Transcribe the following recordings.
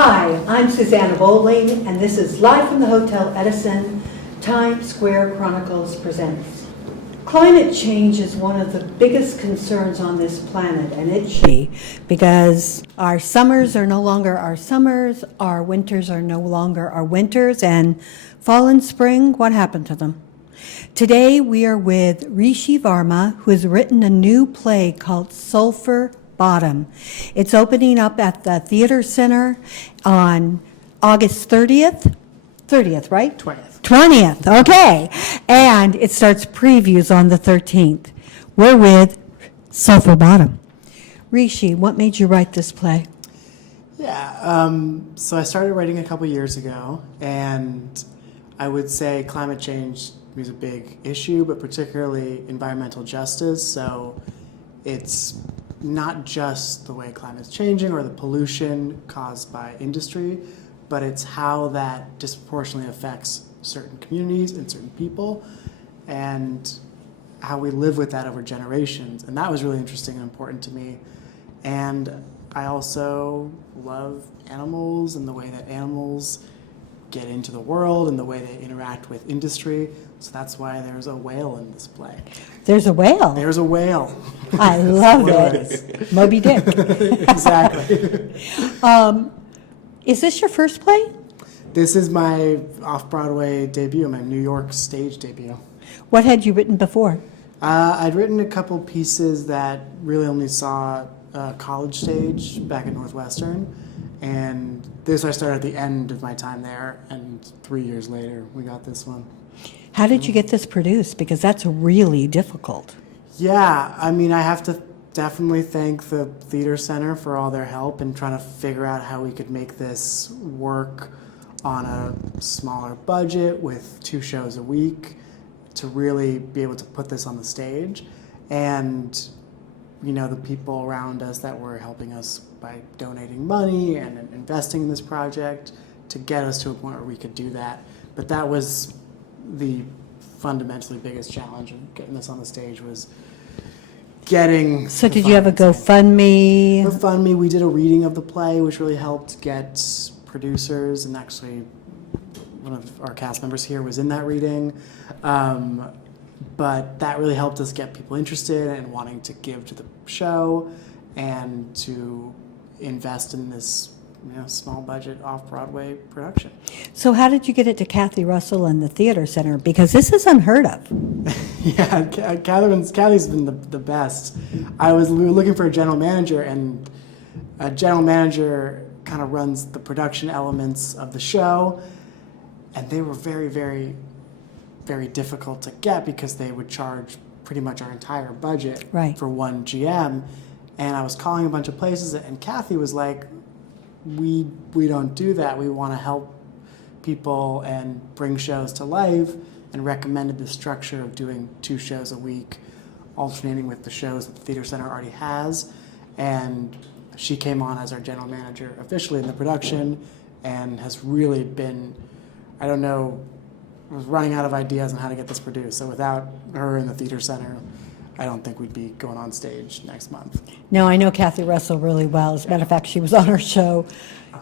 Hi, I'm Susanna Bowling, and this is live from the Hotel Edison, Times Square Chronicles presents. Climate change is one of the biggest concerns on this planet, and it should be, because our summers are no longer our summers, our winters are no longer our winters, and fall and spring, what happened to them? Today we are with Rishi Varma, who has written a new play called Sulfer Bottom. It's opening up at the Theater Center on August 30th, right? 20th, okay. And it starts previews on the 13th. We're with Sulfer Bottom. Rishi, what made you write this play? Yeah, so I started writing a couple years ago, and I would say climate change is a big issue, but particularly environmental justice. So it's not just the way climate's changing or the pollution caused by industry, but it's how that disproportionately affects certain communities and certain people, and how we live with that over generations. And that was really interesting and important to me. And I also love animals and the way that animals get into the world and the way they interact with industry. So that's why there's a whale in this play. There's a whale. There's a whale. I love it. Moby Dick. Exactly. Is this your first play? This is my off-Broadway debut, my New York stage debut. What had you written before? I'd written a couple pieces that really only saw college stage back at Northwestern, and this I started at the end of my time there, and 3 years later we got this one. How did you get this produced? Because that's really difficult. Yeah, I mean, I have to definitely thank the Theater Center for all their help in trying to figure out how we could make this work on a smaller budget with 2 shows a week to really be able to put this on the stage. And, you know, the people around us that were helping us by donating money and investing in this project to get us to a point where we could do that. But that was the fundamentally biggest challenge of getting this on the stage, was getting. So did you have a GoFundMe? GoFundMe, we did a reading of the play, which really helped get producers, and actually one of our cast members here was in that reading. But that really helped us get people interested and wanting to give to the show and to invest in this, you know, small budget off-Broadway production. So how did you get it to Kathy Russell and the Theater Center? Because this is unheard of. Yeah, Kathy's been the best. We were looking for a general manager, and a general manager kind of runs the production elements of the show, and they were very, very, very difficult to get because they would charge pretty much our entire budget for one GM. And I was calling a bunch of places, and Kathy was like, we don't do that. We want to help people and bring shows to life, and recommended the structure of doing 2 shows a week, alternating with the shows that the Theater Center already has. And she came on as our general manager officially in the production, and has really been, I don't know, I was running out of ideas on how to get this produced. So without her in the Theater Center, I don't think we'd be going on stage next month. No, I know Kathy Russell really well. As a matter of fact, she was on our show,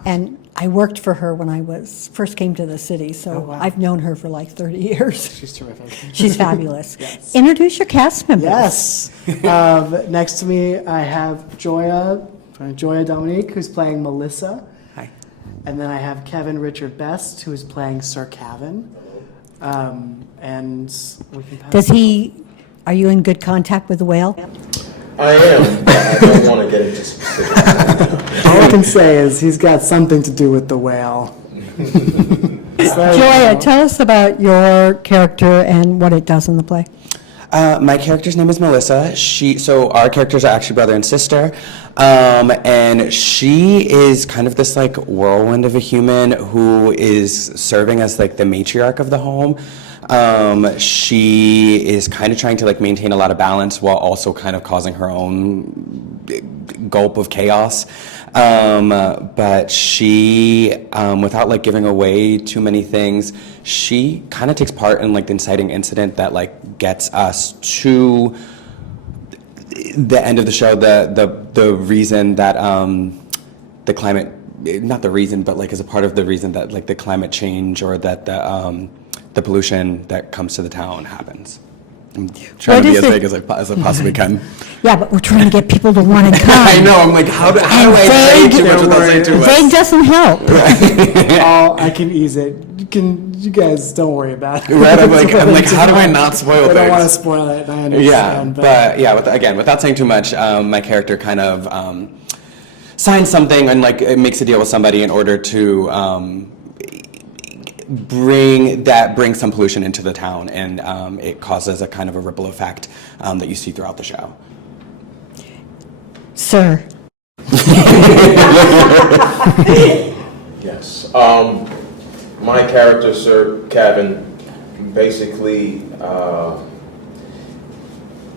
and I worked for her when I first came to the city, so I've known her for like 30 years. She's terrific. She's fabulous. Yes. Introduce your cast members. Yes. Next to me, I have Joya Dominique, who's playing Melissa. Hi. And then I have Kevin Richard Best, who is playing Sir Cavan. And we can pass. Are you in good contact with the whale? I am, but I don't want to get into specifics. All I can say is he's got something to do with the whale. Joya, tell us about your character and what it does in the play. My character's name is Melissa. So our characters are actually brother and sister, and she is kind of this like whirlwind of a human who is serving as like the matriarch of the home. She is kind of trying to like maintain a lot of balance while also kind of causing her own gulp of chaos. But she, without like giving away too many things, she kind of takes part in like the inciting incident that like gets us to the end of the show, the reason that the climate not the reason, but like as a part of the reason that like the climate change or that the pollution that comes to the town happens. I'm trying to be as vague as I possibly can. Yeah, but we're trying to get people to want to come. I know. I'm like, how do I say too much without saying too much? Vague doesn't help. Oh, I can ease it. You guys don't worry about it. Right? I'm like, how do I not spoil things? I don't want to spoil it. I understand. Yeah, but without saying too much, my character kind of signs something and like it makes a deal with somebody in order to bring some pollution into the town, and it causes a kind of a ripple effect that you see throughout the show. Sir. Yes. My character, Sir Kevin, basically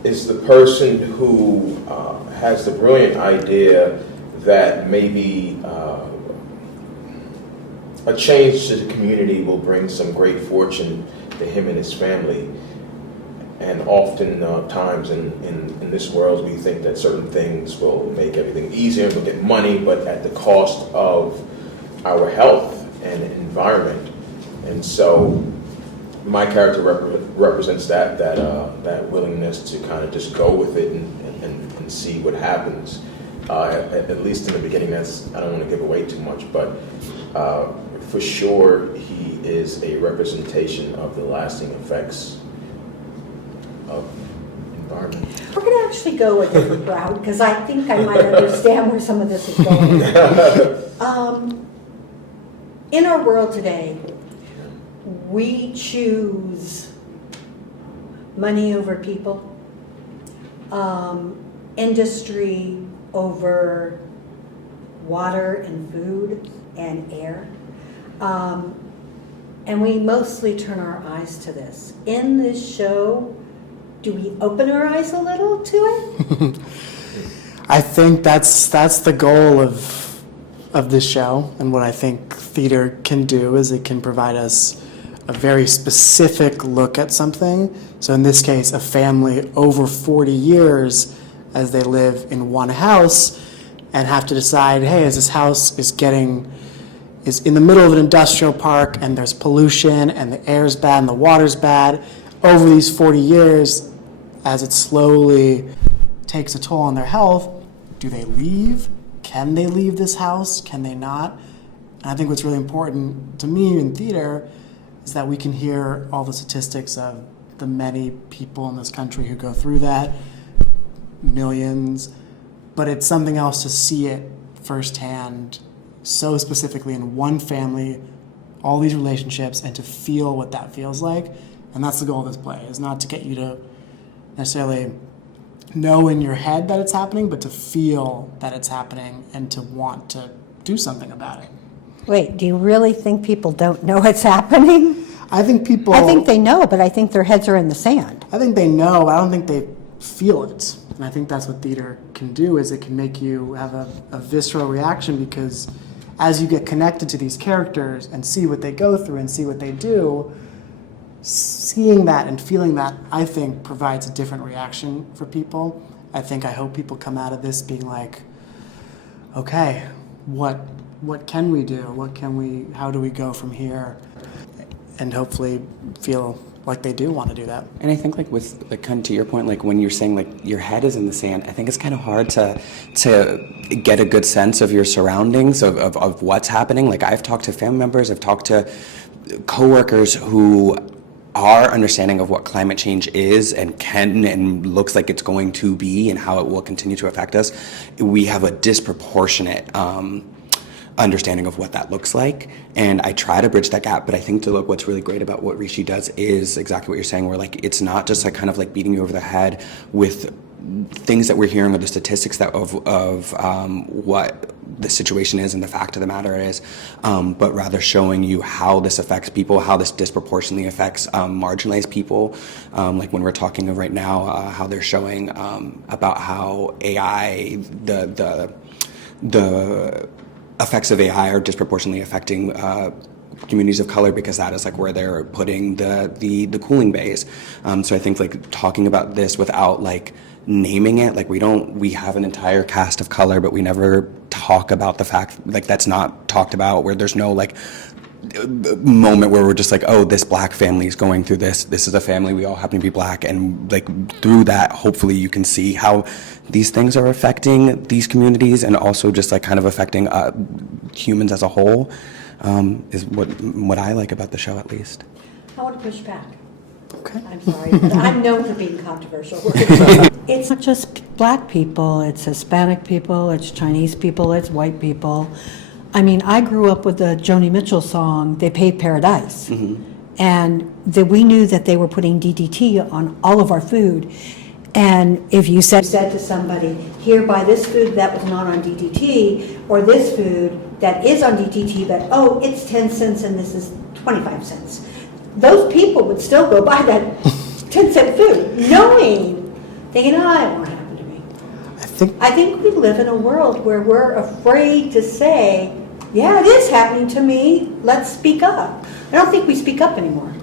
is the person who has the brilliant idea that maybe a change to the community will bring some great fortune to him and his family. And often times in this world, we think that certain things will make everything easier, we'll get money, but at the cost of our health and environment. And so my character represents that willingness to kind of just go with it and see what happens. At least in the beginning, I don't want to give away too much, but for sure he is a representation of the lasting effects of environment. We're going to actually go a different route because I think I might understand where some of this is going. In our world today, we choose money over people, industry over water and food and air. And we mostly turn our eyes to this. In this show, do we open our eyes a little to it? I think that's the goal of this show, and what I think theater can do is it can provide us a very specific look at something. So in this case, a family over 40 years as they live in one house and have to decide, hey, as this house is in the middle of an industrial park and there's pollution and the air's bad and the water's bad, over these 40 years, as it slowly takes a toll on their health, do they leave? Can they leave this house? Can they not? And I think what's really important to me in theater is that we can hear all the statistics of the many people in this country who go through that, millions, but it's something else to see it firsthand, so specifically in one family, all these relationships, and to feel what that feels like. And that's the goal of this play, is not to get you to necessarily know in your head that it's happening, but to feel that it's happening and to want to do something about it. Wait, do you really think people don't know it's happening? I think people... I think they know, but I think their heads are in the sand. I think they know, but I don't think they feel it. And I think that's what theater can do, is it can make you have a visceral reaction, because as you get connected to these characters and see what they go through and see what they do, seeing that and feeling that, I think, provides a different reaction for people. I hope people come out of this being like, okay, what can we do? How do we go from here? And hopefully feel like they do want to do that. And I think like with like kind of to your point, like when you're saying like your head is in the sand, I think it's kind of hard to get a good sense of your surroundings, of what's happening. Like I've talked to family members, I've talked to coworkers who are understanding of what climate change is and can and looks like it's going to be and how it will continue to affect us. We have a disproportionate understanding of what that looks like, and I try to bridge that gap. But I think what's really great about what Rishi does is exactly what you're saying, where like it's not just like kind of like beating you over the head with things that we're hearing or the statistics that of what the situation is and the fact of the matter is, but rather showing you how this affects people, how this disproportionately affects marginalized people. Like when we're talking of right now, how they're showing about how AI, the effects of AI are disproportionately affecting communities of color, because that is like where they're putting the cooling bays. So I think like talking about this without like naming it, like we have an entire cast of color, but we never talk about the fact, like that's not talked about, where there's no like moment where we're just like, oh, this black family is going through this is a family, we all happen to be black, and like through that hopefully you can see how these things are affecting these communities and also just like kind of affecting humans as a whole, is what I like about the show, at least. I want to push back. Okay. I'm sorry, but I'm known for being controversial. It's not just black people, it's Hispanic people, it's Chinese people, it's white people. I mean, I grew up with the Joni Mitchell song, They Paved Paradise. And we knew that they were putting DDT on all of our food. And if you said To somebody, here, buy this food that was not on DDT, or this food that is on DDT, but oh, it's 10 cents and this is 25 cents. Those people would still go buy that 10-cent food, thinking, oh, it won't happen to me. I think we live in a world where we're afraid to say, yeah, it is happening to me, let's speak up. I don't think we speak up anymore.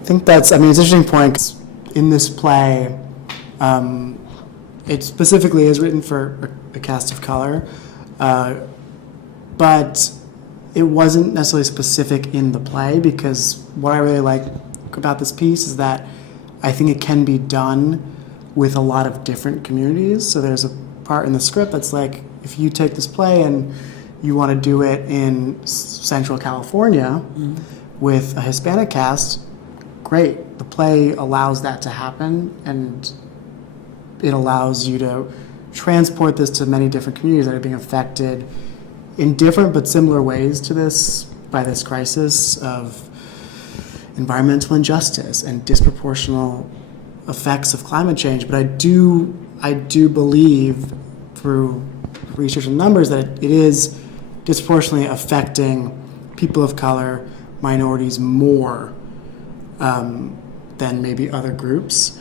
I think that's, I mean, it's an interesting point, 'cause in this play, it specifically is written for a cast of color, but it wasn't necessarily specific in the play, because what I really like about this piece is that I think it can be done with a lot of different communities. So there's a part in the script that's like, if you take this play and you want to do it in Central California with a Hispanic cast, great. The play allows that to happen, and it allows you to transport this to many different communities that are being affected in different but similar ways to this, by this crisis of environmental injustice and disproportional effects of climate change. But I do believe through research and numbers that it is disproportionately affecting people of color, minorities more than maybe other groups.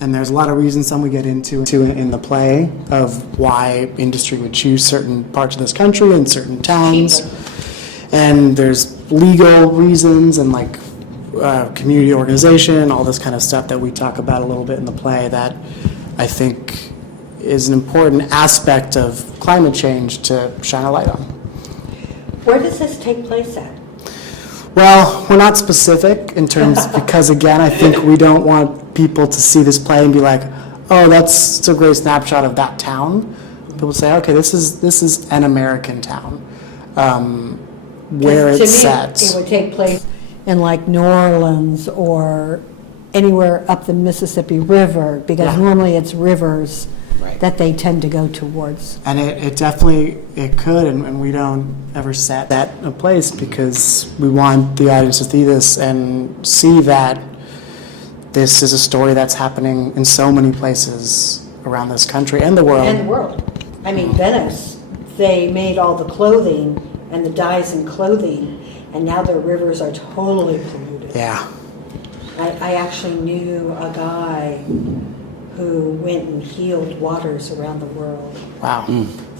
And there's a lot of reasons, some we get into in the play, of why industry would choose certain parts of this country and certain towns. And there's legal reasons and like community organization, all this kind of stuff that we talk about a little bit in the play that I think is an important aspect of climate change to shine a light on. Where does this take place at? Well, we're not specific in terms, because again, I think we don't want people to see this play and be like, oh, that's a great snapshot of that town. People say, okay, this is an American town, where it's set. It would take place in like New Orleans or anywhere up the Mississippi River, because normally it's rivers that they tend to go towards. And it definitely, it could, and we don't ever set that in a place because we want the audience to see this and see that this is a story that's happening in so many places around this country and the world. And the world. I mean, Venice, they made all the clothing and the dyes in clothing, and now their rivers are totally polluted. Yeah. I actually knew a guy who went and healed waters around the world. Wow.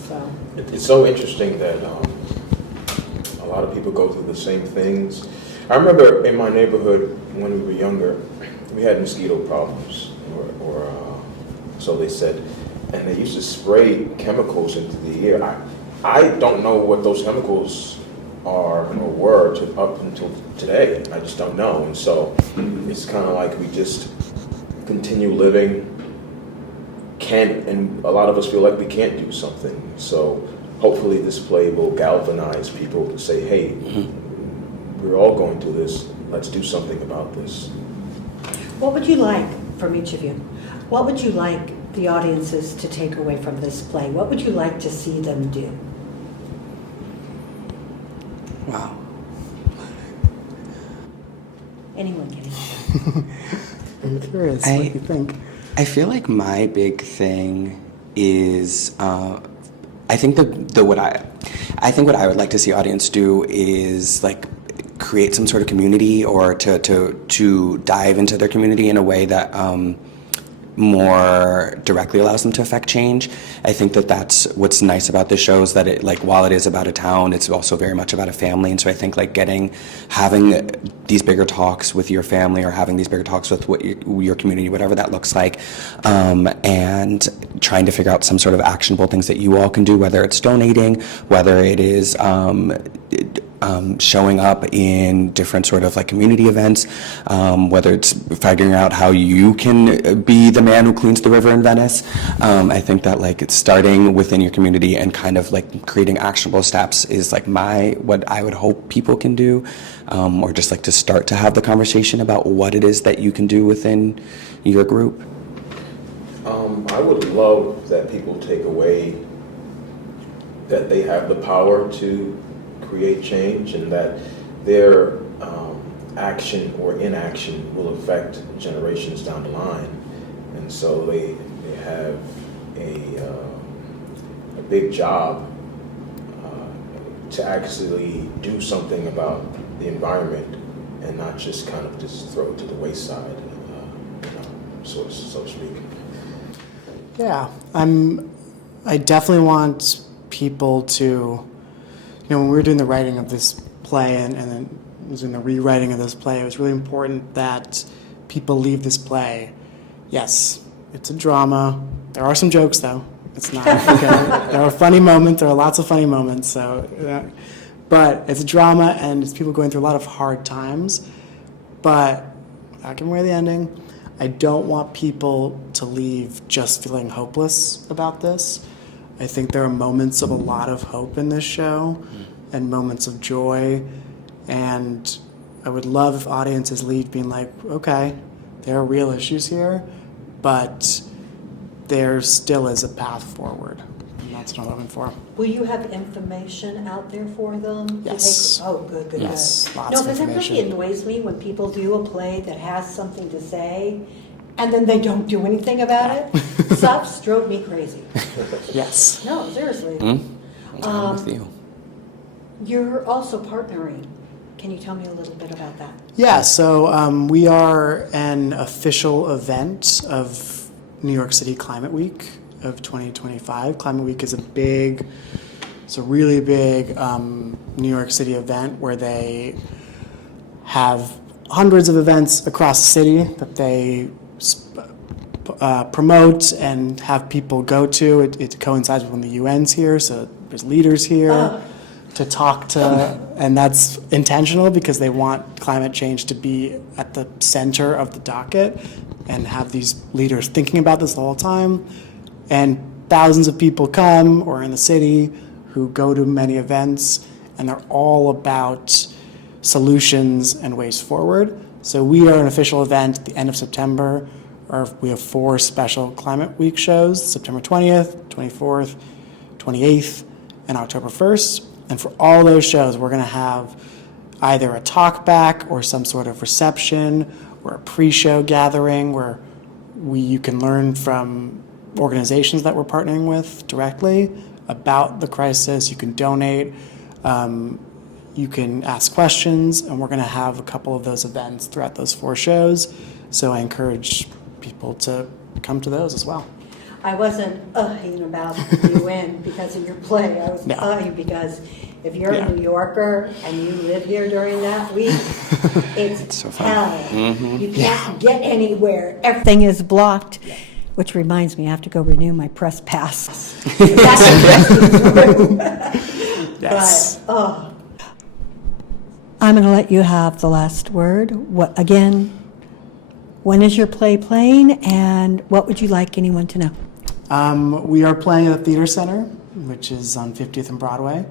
So It's so interesting that a lot of people go through the same things. I remember in my neighborhood when we were younger, we had mosquito problems, or so they said, and they used to spray chemicals into the air. I don't know what those chemicals are or were up until today. I just don't know, and so it's kind of like we just continue living. And a lot of us feel like we can't do something. So hopefully this play will galvanize people to say, hey, we're all going through this. Let's do something about this. what would you like from each of you? What would you like the audiences to take away from this play? What would you like to see them do? Wow. Anyone can answer. I'm curious, what do you think? I feel like my big thing is, I think what I would like to see audience do is like create some sort of community, or to dive into their community in a way that more directly allows them to affect change. I think that that's what's nice about this show, is that it, like, while it is about a town, it's also very much about a family. And so I think, like, having these bigger talks with your family, or having these bigger talks with your community, whatever that looks like, and trying to figure out some sort of actionable things that you all can do, whether it's donating, whether it is showing up in different sort of like community events, whether it's figuring out how you can be the man who cleans the river in Venice. I think that, like, it's starting within your community and kind of like creating actionable steps is like what I would hope people can do, or just like to start to have the conversation about what it is that you can do within your group. I would love that people take away that they have the power to create change, and that their action or inaction will affect generations down the line. And so they have a big job to actually do something about the environment, and not just kind of just throw it to the wayside, so to speak. Yeah, I definitely want people to, when we were doing the writing of this play and then doing the rewriting of this play, it was really important that people leave this play. Yes, it's a drama. There are some jokes, though. It's not. Okay. There are funny moments. There are lots of funny moments. So, but it's a drama, and it's people going through a lot of hard times. But without giving away the ending, I don't want people to leave just feeling hopeless about this. I think there are moments of a lot of hope in this show, and moments of joy. And I would love if audiences leave being like, okay, there are real issues here, but there still is a path forward. And that's what I'm looking for. Will you have information out there for them? Yes. Good. Yes, lots No, of because it information. really annoys me when people do a play that has something to say, and then they don't do anything about it. Subs drove me crazy. Yes. No, seriously. I'm with you. You're also partnering. Can you tell me a little bit about that? Yeah, so we are an official event of New York City Climate Week of 2025. Climate Week is it's a really big New York City event where they have hundreds of events across the city that they promote and have people go to. It coincides with when the UN's here, so there's leaders here to talk to, and that's intentional because they want climate change to be at the center of the docket and have these leaders thinking about this the whole time. And thousands of people come or in the city who go to many events, and they're all about solutions and ways forward. So we are an official event at the end of September. We have 4 special Climate Week shows, September 20th, 24th, 28th, and October 1st. And for all those shows, we're going to have either a talk back or some sort of reception or a pre-show gathering where you can learn from organizations that we're partnering with directly about the crisis. You can donate, you can ask questions, and we're going to have a couple of those events throughout those 4 shows. So I encourage people to come to those as well. I wasn't about the UN because of your play. I was because if you're a New Yorker and you live here during that week, it's so hell. fun. You can't get anywhere. Everything is blocked, which reminds me, I have to go renew my press pass. Yes. But, I'm going to let you have the last word. When is your play playing, and what would you like anyone to know? We are playing at the Theater Center, which is on 50th and Broadway,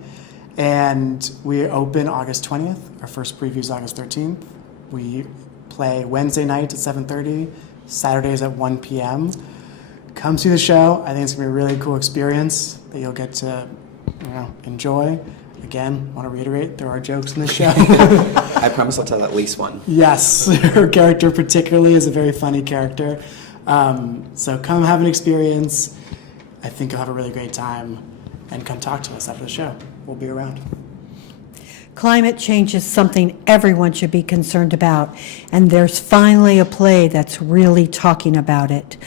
and we open August 20th. Our first preview is August 13th. We play Wednesday night at 7:30, Saturdays at 1 p.m. Come see the show. I think it's going to be a really cool experience that you'll get to enjoy. Again, want to reiterate, there are jokes in the show. I promise I'll tell at least one. Yes, her character particularly is a very funny character. So come have an experience. I think you'll have a really great time. And come talk to us after the show. We'll be around. Climate change is something everyone should be concerned about, and there's finally a play that's really talking about it.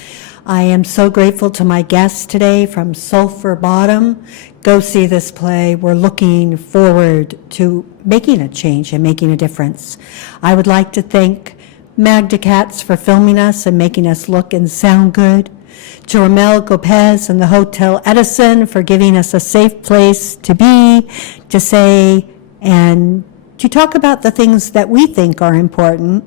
I am so grateful to my guests today from Sulfer Bottom. Go see this play. We're looking forward to making a change and making a difference. I would like to thank Magda Katz for filming us and making us look and sound good. To Ramel Gopez and the Hotel Edison for giving us a safe place to be, to say, and to talk about the things that we think are important.